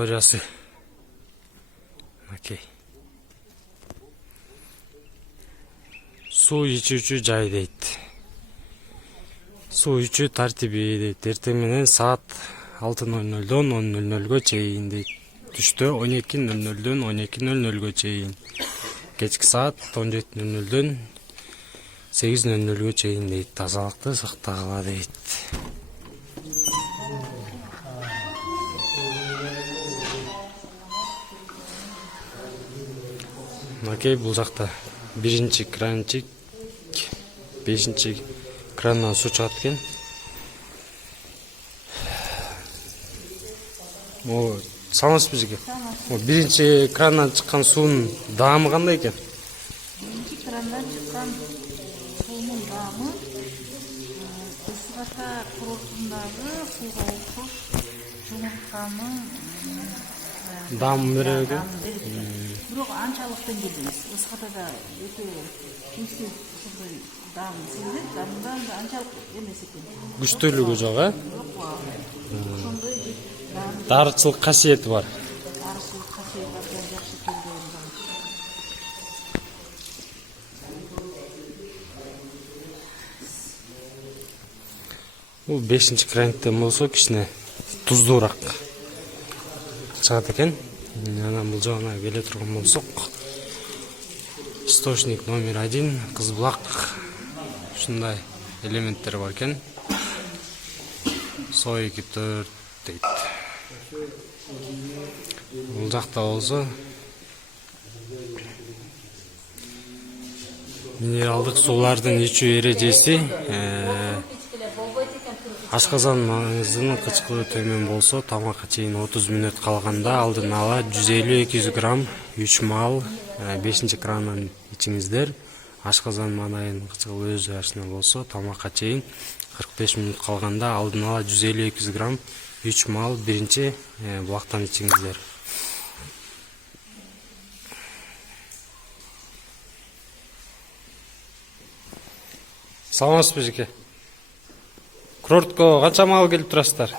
историясы. Окей. Суу ичүүчү жай дейт. Суу ичүү тартиби дейт. Эртең менен саат 6:00-дон 10:00-гө чейин дейт. Түштө 12:00-дон 12:00-гө чейин. Кечки саат 17:00-дон 8:00-гө чейин дейт. Тазалыкты сактагыла дейт. Окей, бул жакта биринчи кранчик, 5-чи крандан суу чыгат экен. Саламатсызбы жеке? Биринчи крандан чыккан суунун даамы кандай экен? Биринчи крандан чыккан суунун даамы Ысык Ата курортундагы сууга окшош жумуртканын Даамын берет экен. Бирок анчалык деңгээлде эмес. Ысык Атада өтө кеңсиз ушундай даам сезилет, даамдан да анчалык эмес экен. Күчтүүлүгү жок, э? Ошондой даам, Дарычылык касиети бар. арышылык касиети абдан жакшы келген даам. Бул 5-чи кранктен болсо кичине туздуураак чыгат экен. Анан бул жагына келе турган болсок, источник номер 1 Кызбулак ушундай элементтер бар экен. Сой 2-4 дейт. Бул жакта болсо минералдык суулардын ичүү эрежеси ашказан маңызынын кычкыруу төмөн болсо тамакка чейин 30 мүнөт калганда алдын ала 150-200 грамм 3 мал 5-чи крандан ичиңиздер. Ашказан маанайынын кычкыруу өз жарышына болсо тамакка чейин 45 мүнөт калганда алдын ала 150-200 грамм 3 мал 1-чи булактан ичиңиздер. Саламатсызбы жеке? Курортко канча мал келип турасыздар?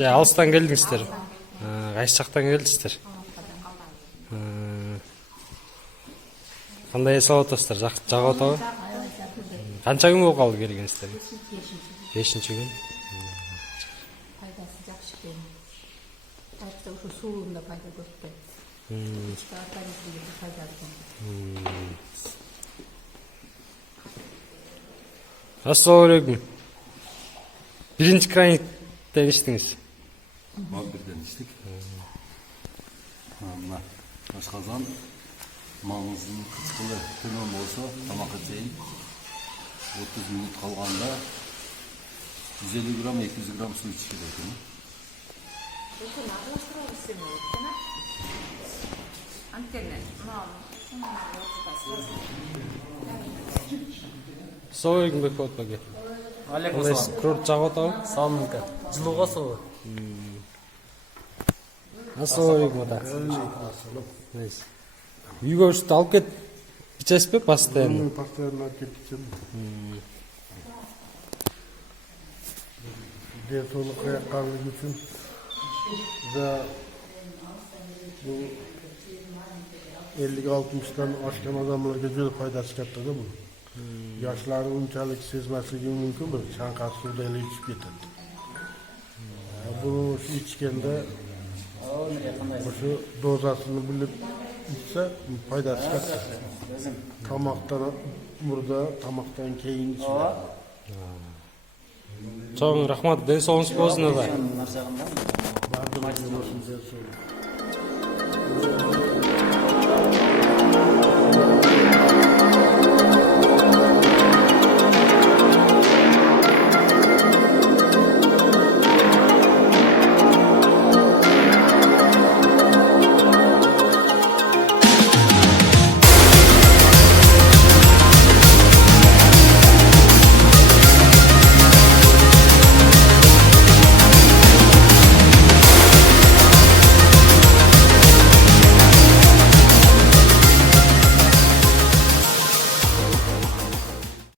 Алыстан келдиңиздер. Кайсы жактан келдиңиздер? Кандай эс алып атасыздар? Жагып атабы? Канча күн болуп калды келгениңиздер? 5-чи күн. Пайдасы жакшы экен. Кайсы ушу суунда пайда көрсөтөт. Ички организмге пайда экен. Assalamu alaikum. Birinci kranikten içtiniz. Birden içtik. Ашказан маңызын кычкылы төмөн болсо тамакка чейин 30 мүнөт калганда 150 грамм 200 грамм суу ичиш керек экен. Союң бек болуп баке. Алейкум Кандай салам. курорт жагып атабы? Саламатка. Жылууга суу. Assalamu alaikum ата. Үйгө ушты алып кет. Ичесизби постоянно? Постоянно алып кетип жүрөм. Денсаулык кыякканлык үчүн да бул 50-60-тан ашкан адамдарга жөө пайдасы катта да бул. Жашлары унчалык сезмеслиги мүмкүн, бир чаңкак сууда эле ичип кетет. Буну ичкенде ошо дозасын билип ичсе пайдасы катта. Тамактан мурда, тамактан кийин ичсе. Чоң рахмат, ден соолугуңуз болсун ата. Бардыгы болсун, ден соолук.